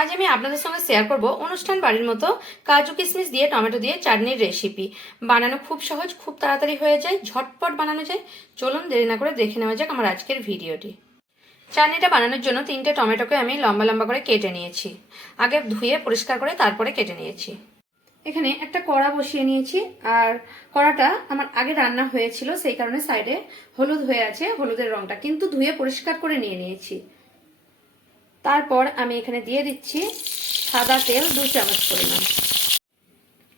আজ আমি আপনাদের সঙ্গে শেয়ার করব অনুষ্ঠান বাড়ির মতো কাজু কিশমিশ দিয়ে, টমেটো দিয়ে চাটনির রেসিপি বানানো খুব সহজ, খুব তাড়াতাড়ি হয়ে যায়, ঝটপট বানানো যায়। চলুন দেরি না করে দেখে নেওয়া যাক আমার আজকের ভিডিওটি। চাটনিটা বানানোর জন্য তিনটে টমেটোকে আমি লম্বা লম্বা করে কেটে নিয়েছি। আগে ধুয়ে পরিষ্কার করে তারপরে কেটে নিয়েছি। এখানে একটা কড়া বসিয়ে নিয়েছি, আর কড়াটা আমার আগে রান্না হয়েছিল, সেই কারণে সাইডে হলুদ হয়ে আছে, হলুদের রংটা। কিন্তু ধুয়ে পরিষ্কার করে নিয়ে নিয়েছি। তারপর আমি এখানে দিয়ে দিচ্ছি সাদা তেল দু চামচ পরিমাণ।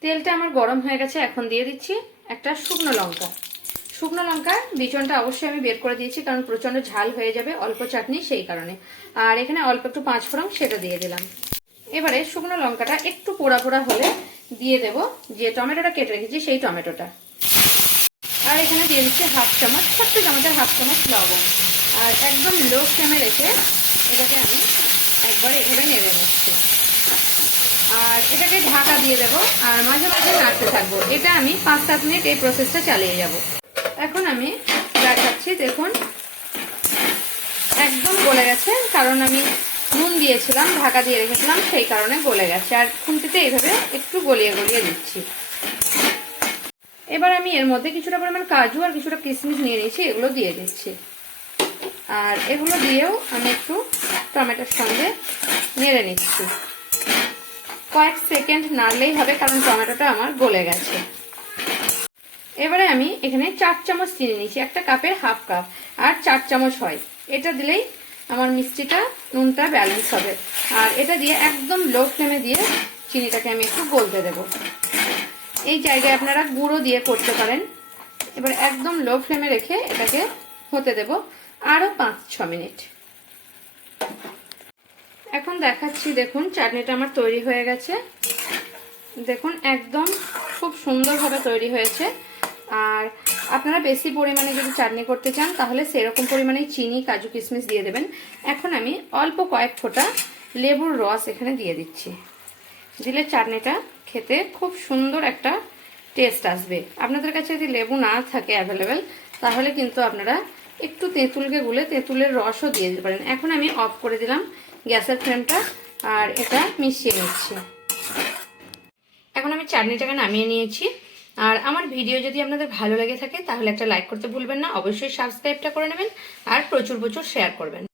তেলটা আমার গরম হয়ে গেছে, এখন দিয়ে দিচ্ছি একটা শুকনো লঙ্কা। শুকনো লঙ্কার বিচনটা অবশ্যই আমি বের করে দিয়েছি, কারণ প্রচণ্ড ঝাল হয়ে যাবে অল্প চাটনি সেই কারণে। আর এখানে অল্প একটু পাঁচ ফোড়ন সেটা দিয়ে দিলাম। এবারে শুকনো লঙ্কাটা একটু পোড়া পোড়া হলে দিয়ে দেব যে টমেটোটা কেটে রেখেছি সেই টমেটোটা। আর এখানে দিয়ে দিচ্ছি হাফ চামচ ছোট্ট চামচের হাফ চামচ লবণ। আর একদম লো ফ্লেমে রেখে এটাকে আমি একবার এভাবে নেড়ে নিচ্ছি। আর এটাকে ঢাকা দিয়ে দেব আর মাঝে মাঝে নাড়তে থাকব। এটা আমি পাঁচ সাত মিনিট এই প্রসেসটা চালিয়ে যাব। এখন আমি দেখাচ্ছি, দেখুন। একদম গলে গেছে, কারণ আমি নুন দিয়েছিলাম, ঢাকা দিয়ে রেখেছিলাম, সেই কারণে গলে গেছে। আর খুন্তিতে এইভাবে একটু গলিয়ে গলিয়ে দিচ্ছি। এবার আমি এর মধ্যে কিছুটা পরিমাণ কাজু আর কিছুটা কিশমিশ নিয়ে নিয়েছি, এগুলো দিয়ে দিচ্ছি। আর এগুলো দিয়েও আমি একটু টমেটোর সঙ্গে নেড়ে নিচ্ছি। কয়েক সেকেন্ড নাড়লেই হবে, কারণ টমেটোটা আমার গলে গেছে। এবারে আমি এখানে চার চামচ চিনি নিচ্ছি একটা কাপের হাফ কাপ, আর চার চামচ হয়। এটা দিলেই আমার মিষ্টিটা, নুনটা ব্যালেন্স হবে। আর এটা দিয়ে একদম লো ফ্লেমে দিয়ে চিনিটাকে আমি একটু গলতে দেব। এই জায়গায় আপনারা গুঁড়ো দিয়ে করতে পারেন। এবার একদম লো ফ্লেমে রেখে এটাকে হতে দেব। আরও পাঁচ, ছ মিনিট। এখন দেখাচ্ছি, দেখুন, চাটনিটা আমার তৈরি হয়ে গেছে। দেখুন, একদম খুব সুন্দরভাবে তৈরি হয়েছে। আর আপনারা বেশি পরিমাণে যদি চাটনি করতে চান, তাহলে সেরকম পরিমাণে চিনি, কাজু কিশমিশ দিয়ে দেবেন। এখন আমি অল্প কয়েক ফোঁটা লেবুর রস এখানে দিয়ে দিচ্ছি। দিলে চাটনিটা খেতে খুব সুন্দর একটা টেস্ট আসবে। আপনাদের কাছে যদি লেবু না থাকে অ্যাভেলেবেল, তাহলে কিন্তু আপনারা একটু তেঁতুলকে গুলে তেঁতুলের রসও দিয়ে দিতে পারেন। এখন আমি অফ করে দিলাম গ্যাসের ফ্লেমটা আর এটা মিশিয়ে নিচ্ছি। এখন আমি চাটনিটাকে নামিয়ে নিয়েছি। আর আমার ভিডিও যদি আপনাদের ভালো লেগে থাকে, তাহলে একটা লাইক করতে ভুলবেন না। অবশ্যই সাবস্ক্রাইবটা করে নেবেন আর প্রচুর প্রচুর শেয়ার করবেন।